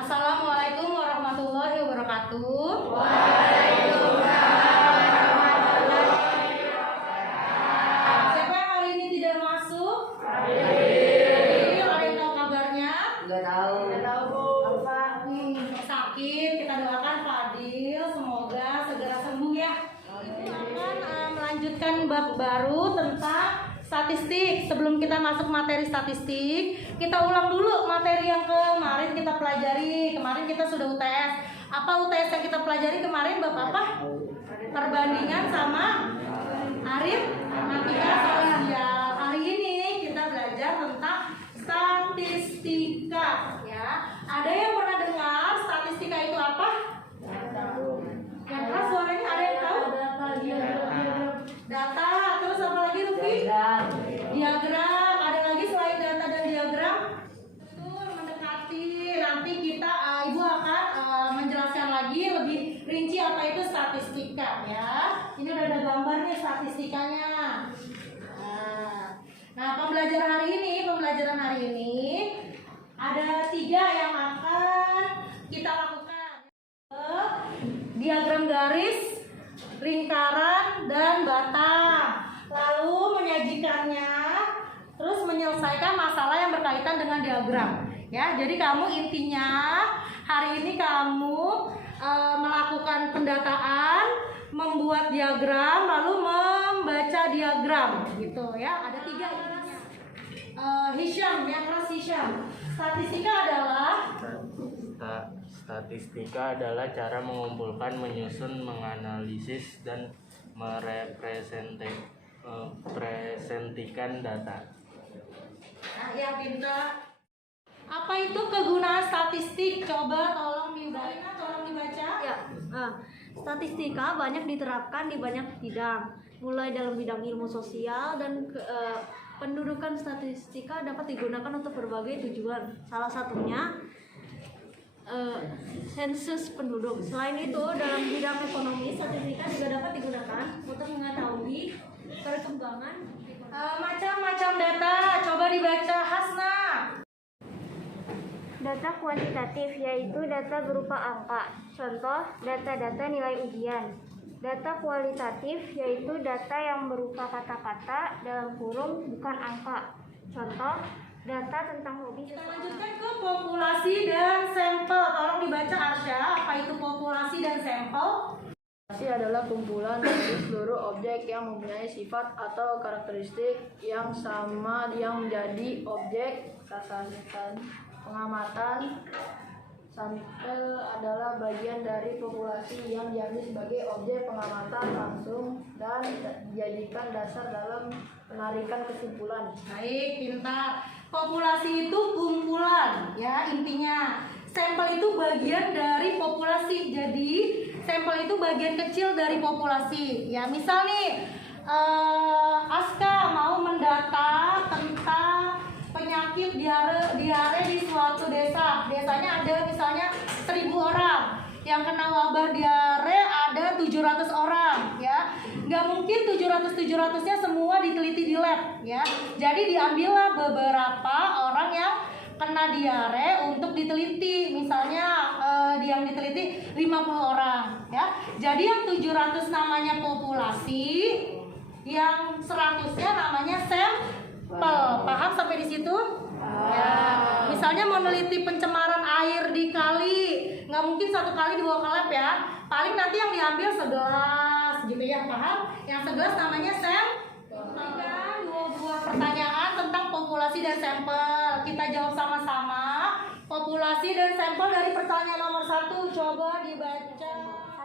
Assalamualaikum warahmatullahi wabarakatuh. Siapa yang hari ini tidak masuk? Ada yang tahu kabarnya? Nggak tahu. Apa nih? Sakit. Kita doakan Fadil semoga segera sembuh ya. Kita akan melanjutkan bab baru tentang statistik. Sebelum kita masuk materi statistik, kita ulang dulu materi yang kemarin kita pelajari. Kemarin kita sudah UTS. Apa UTS yang kita pelajari kemarin? Bab apa? Perbandingan sama aritmatika sosial. Hari ini kita belajar tentang statistika ya. Ada yang pernah dengar statistika itu apa? Yang keras suaranya ada yang tahu? Data, terus apa lagi Rufi? Diagram. Ada lagi selain data dan diagram? Betul, mendekati. Nanti kita Ibu akan menjelaskan lagi lebih rinci apa itu statistika ya. Ini udah ada gambarnya statistikanya. Nah, pembelajaran hari ini ada 3 yang akan kita lakukan. Diagram garis, lingkaran, dan batang. Lalu menyajikannya, terus menyelesaikan masalah yang berkaitan dengan diagram. Ya, jadi kamu intinya hari ini kamu melakukan pendataan, membuat diagram, lalu membaca diagram, gitu ya. Ada 3 intinya. Hisham, yang keras Hisham. Statistika adalah cara mengumpulkan, menyusun, menganalisis, dan merepresentasikan data. Nah, ya pintar. Apa itu kegunaan statistik? Coba tolong dibaca. Ya, statistika banyak diterapkan di banyak bidang, mulai dalam bidang ilmu sosial dan pendudukan statistika dapat digunakan untuk berbagai tujuan. Salah satunya sensus penduduk. Selain itu, dalam bidang ekonomi, statistika juga dapat digunakan untuk mengetahui perkembangan Macam-macam data. Coba dibaca Hasna. Data kuantitatif yaitu data berupa angka, contoh data-data nilai ujian. Data kualitatif yaitu data yang berupa kata-kata dalam kurung bukan angka, contoh data tentang hobi. Kita lanjutkan ke populasi dan sampel. Tolong dibaca Arsya. Apa itu populasi dan sampel? Populasi adalah kumpulan dari seluruh objek yang mempunyai sifat atau karakteristik yang sama yang menjadi objek sasaran pengamatan. Sampel adalah bagian dari populasi yang diambil sebagai objek pengamatan langsung dan dijadikan dasar dalam penarikan kesimpulan. Baik, pintar. Populasi itu kumpulan, ya intinya. Sampel itu bagian dari populasi. Jadi sampel itu bagian kecil dari populasi. Ya, misal nih, Aska mau mendata tentang penyakit diare di suatu desa. Desanya ada misalnya 1000 orang. Yang kena wabah diare ada 700 orang, ya. Nggak mungkin 700-700-nya semua diteliti di lab, ya. Jadi diambillah beberapa orang yang kena diare untuk diteliti. Misalnya yang diteliti 50 orang, ya. Jadi yang 700 namanya populasi, yang 100-nya namanya sampel. Paham sampai di situ? Ya. Misalnya mau meneliti pencemaran air di kali, nggak mungkin satu kali dibawa ke lab ya. Paling nanti yang diambil segelas, gitu ya, paham? Yang segelas namanya sampel. Berikan 2 buah pertanyaan tentang populasi dan sampel. Kita jawab sama-sama. Populasi dan sampel dari pertanyaan nomor 1. Coba dibaca.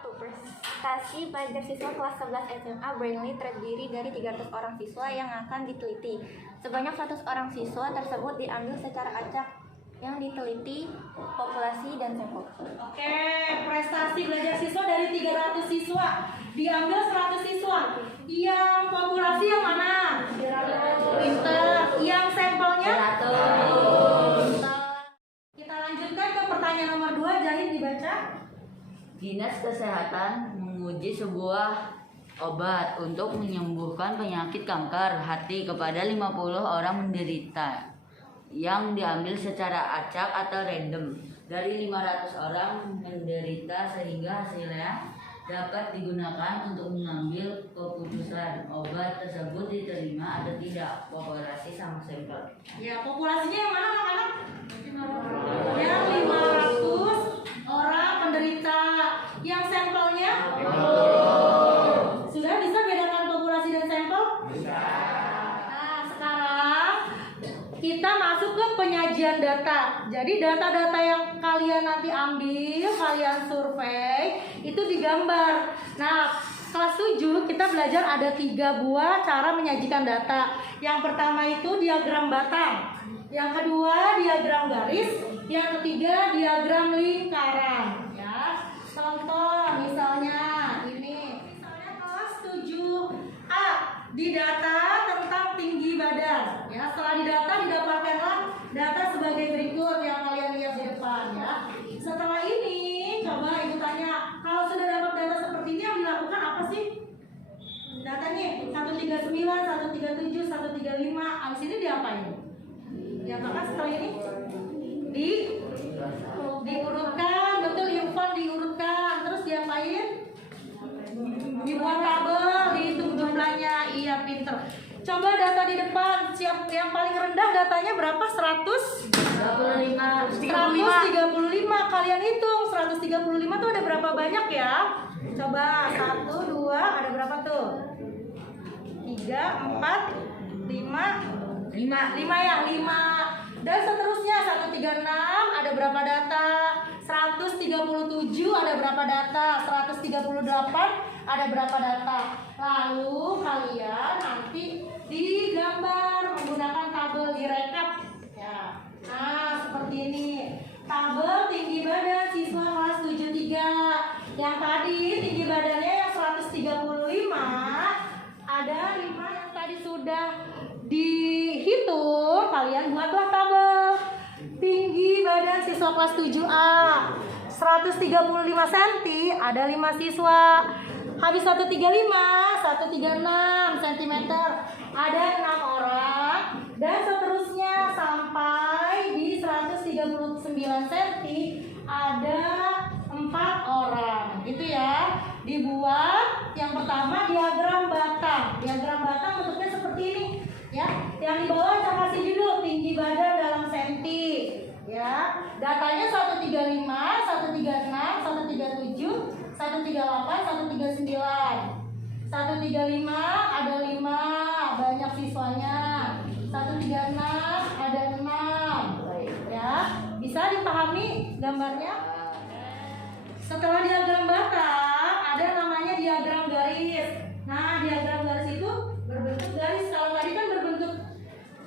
1. Prestasi pelajar siswa kelas 11 SMA Brainly terdiri dari 300 orang siswa yang akan diteliti. Sebanyak 100 orang siswa tersebut diambil secara acak yang diteliti populasi dan sampel. Oke, prestasi belajar siswa dari 300 siswa diambil 100 siswa. Yang populasi yang mana? 300. Pinter. Yang sampelnya? 100. Kita lanjutkan ke pertanyaan nomor 2. Jahit dibaca. Dinas Kesehatan menguji sebuah obat untuk menyembuhkan penyakit kanker hati kepada 50 orang menderita yang diambil secara acak atau random. dari 500 orang menderita sehingga hasilnya dapat digunakan untuk mengambil keputusan obat tersebut diterima atau tidak, populasi sama sampel. Ya, populasinya yang mana anak-anak? Yang 500 orang penderita. Yang sampelnya? Sudah bisa bedakan populasi dan sampel? Bisa. Nah, sekarang kita masuk ke penyajian data. Jadi data-data yang kalian nanti ambil, kalian survei, itu digambar. Nah, kelas 7 kita belajar ada 3 buah cara menyajikan data. Yang pertama itu diagram batang. Yang kedua diagram garis. Yang ketiga diagram lingkaran. Ya, contoh misalnya ini. Misalnya kelas 7A didata tentang tinggi badan. Ya, setelah didata didapatkanlah data sebagai berikut yang kalian lihat di depan ya. Setelah ini coba ibu tanya, kalau sudah dapat data seperti ini yang dilakukan apa sih? Datanya 139, 137, 135. Abis ini diapain? Diapakan setelah ini? Diurutkan, betul Irfan, diurutkan. Terus diapain? Dibuat tabel, dihitung jumlahnya. Iya, pinter. Coba data di depan, siap yang paling rendah datanya berapa? 135. Kalian hitung 135 tuh ada berapa banyak ya? Coba 1, 2, ada berapa tuh? 3, 4, 5 ya, 5. Dan seterusnya 136 ada berapa data? 137 ada berapa data? 138 ada berapa data? Lalu kalian nanti digambar menggunakan tabel direkap ya. Nah, seperti ini. Tabel tinggi badan siswa kelas 73. Yang tadi tinggi badannya yang 135, ada 5 yang tadi sudah dihitung, kalian buatlah tabel. Tinggi badan siswa kelas 7A 135 cm, ada 5 siswa. Habis 135, 136 cm, ada 6 orang. Dan seterusnya sampai di 139 cm, ada 4 orang. Gitu ya. Dibuat yang pertama diagram batang. Diagram batang bentuknya seperti ini. Ya, yang di bawah saya kasih judul tinggi badan dalam senti. Ya, datanya 135, 136, 137, 138, 139. 135 ada 5, banyak siswanya. 136 ada 6. Ya, bisa dipahami gambarnya? Setelah diagram batang, ada namanya diagram garis. Nah, diagram garis itu berbentuk garis. Kalau tadi kan berbentuk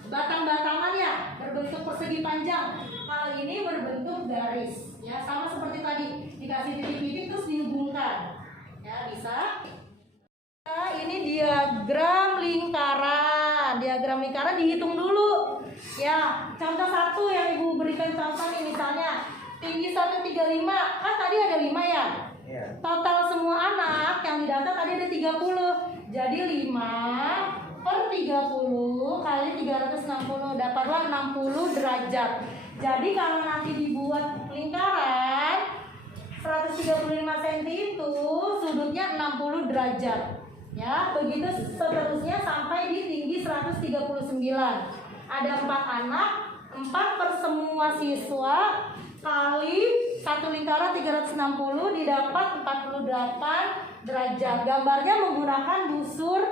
batang-batangan ya, berbentuk persegi panjang. Kalau ini berbentuk garis. Ya, sama seperti tadi, dikasih titik-titik terus dihubungkan. Ya, bisa. Nah, ini diagram lingkaran. Diagram lingkaran dihitung dulu. Ya, contoh 1 yang Ibu berikan contoh nih, misalnya tinggi 135, kan tadi ada 5 ya? Total semua anak yang didata tadi ada 30. Jadi 5/30 kali 360, dapatlah 60 derajat. Jadi kalau nanti dibuat lingkaran 135 cm itu sudutnya 60 derajat. Ya, begitu seterusnya sampai di tinggi 139. Ada 4 anak, 4 per semua siswa kali satu lingkaran 360 didapat 48 derajat. Gambarnya menggunakan busur.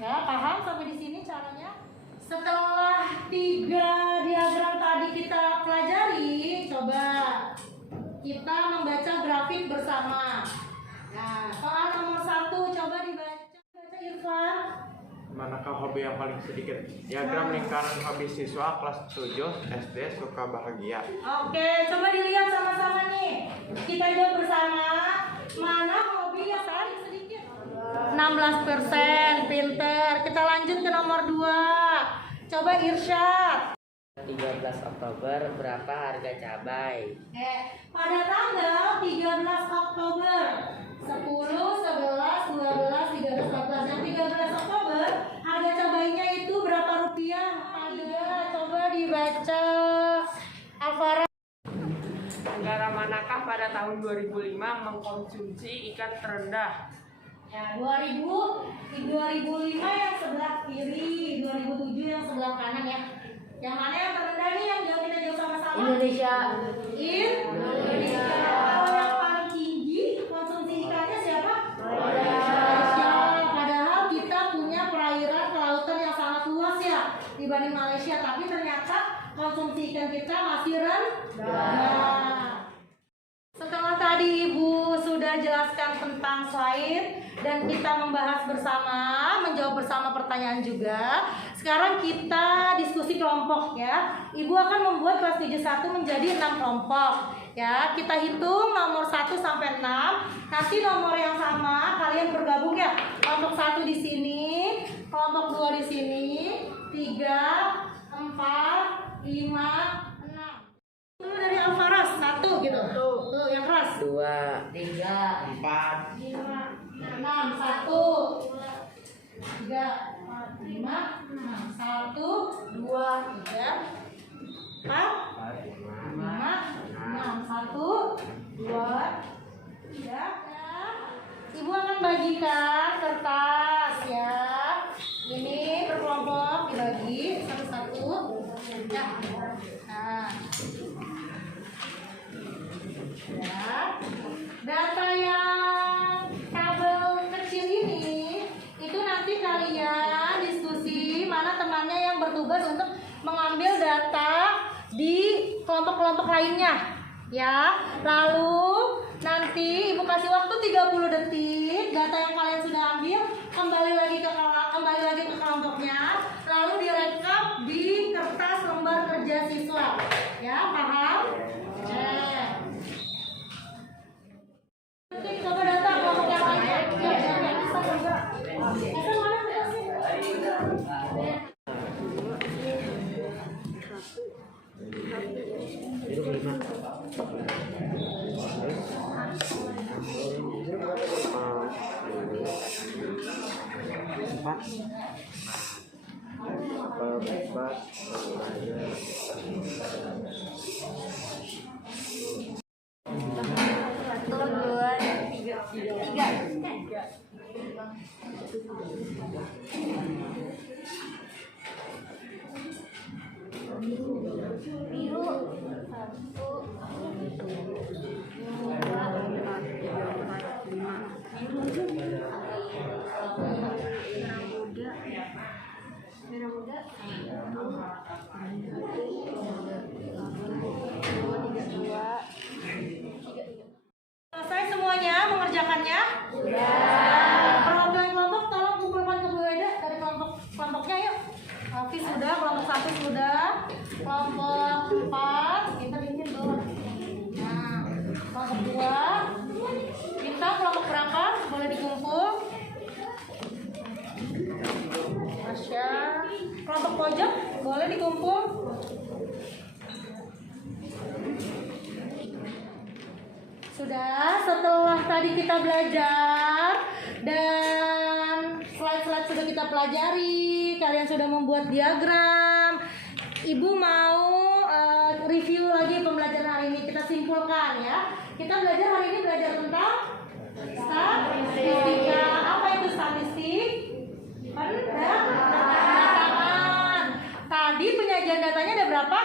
Ya, paham sampai di sini caranya? Setelah 3 diagram tadi kita pelajari, coba kita membaca grafik bersama. Nah, soal nomor 1 coba dibaca. Baca Irfan. Manakah hobi yang paling sedikit? Diagram lingkaran hobi siswa kelas 7 SD suka bahagia. Oke, coba dilihat sama-sama nih. Kita jawab bersama. Mana hobi yang paling sedikit? 16%, pinter. Kita lanjut ke nomor 2. Coba Irsyad. 13 Oktober berapa harga cabai? Pada tanggal 13 Oktober 10, 11, 12, 13, 14. Yang 13 Oktober harga cabainya itu berapa rupiah? Coba dibaca. Alfara. Tanggal manakah pada tahun 2005 mengkonsumsi ikan terendah? Ya, 2005 yang sebelah kiri, 2007 yang sebelah kanan ya. Yang mana yang terendah nih yang kita jawab sama-sama? Indonesia. Indonesia. Kalau yang paling tinggi konsumsi ikannya siapa? Malaysia. Padahal kita punya perairan kelautan yang sangat luas ya dibanding Malaysia, tapi ternyata konsumsi ikan kita masih rendah. Setelah tadi Ibu sudah jelaskan tentang slide dan kita membahas bersama, menjawab bersama pertanyaan juga. Sekarang kita diskusi kelompok ya. Ibu akan membuat kelas 71 menjadi 6 kelompok ya. Kita hitung nomor 1 sampai 6. Nanti nomor yang sama kalian bergabung ya. Kelompok 1 di sini, kelompok 2 di sini, 3, 4, 5, 6. Dulu dari Alvaras 1 gitu. Tuh yang keras. 2, 3, 4, 5, 6, 1, 3, 4, 5, 6, 1, 2, 3, 4, 5, 6, 1, 2, 3. Ibu akan bagikan kertas ya. Ini berkelompok dibagi satu-satu. Ya. Nah. Ya. Data yang tabel kecil ini itu nanti kalian diskusi mana temannya yang bertugas untuk mengambil data di kelompok-kelompok lainnya ya. Lalu nanti Ibu kasih waktu 30 detik, data yang kalian sudah ambil kembali lagi ke kelompoknya, lalu direkap di kertas lembar kerja siswa. Ya, paham? Nanti coba data kelompok yang lainnya. Selesai semuanya mengerjakannya? Sudah. Perwakilan kelompok tolong kumpulkan ke Bu Eda dari kelompoknya yuk. Oke sudah, kelompok 1 sudah, kelompok 4 kita bikin tuh. Nah, kelompok 2 kita kelompok berapa? Boleh dikumpul. Masya. Kelompok pojok boleh dikumpul. Sudah, setelah tadi kita belajar dan slide-slide sudah kita pelajari, kalian sudah membuat diagram. Ibu mau review lagi pembelajaran hari ini, kita simpulkan ya. Kita belajar hari ini tentang statistika. Apa itu statistik? Pendataan. Tadi penyajian datanya ada berapa?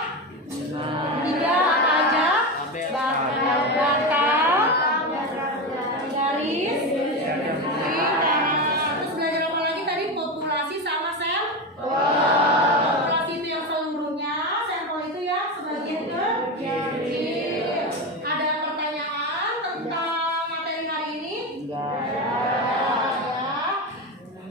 3 apa aja? Data, garis, terus belajar apa lagi tadi? Populasi sama sampel. Populasi itu yang seluruhnya, sampel itu yang sebagian kecil. Ada pertanyaan tentang materi hari ini? Ya.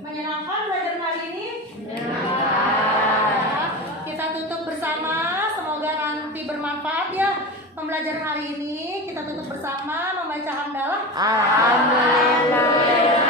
Menyenangkan belajar hari ini? Menyenangkan. Kita tutup bersama, semoga nanti bermanfaat ya. Pembelajaran hari ini kita tutup bersama membaca hamdalah. Alhamdulillah.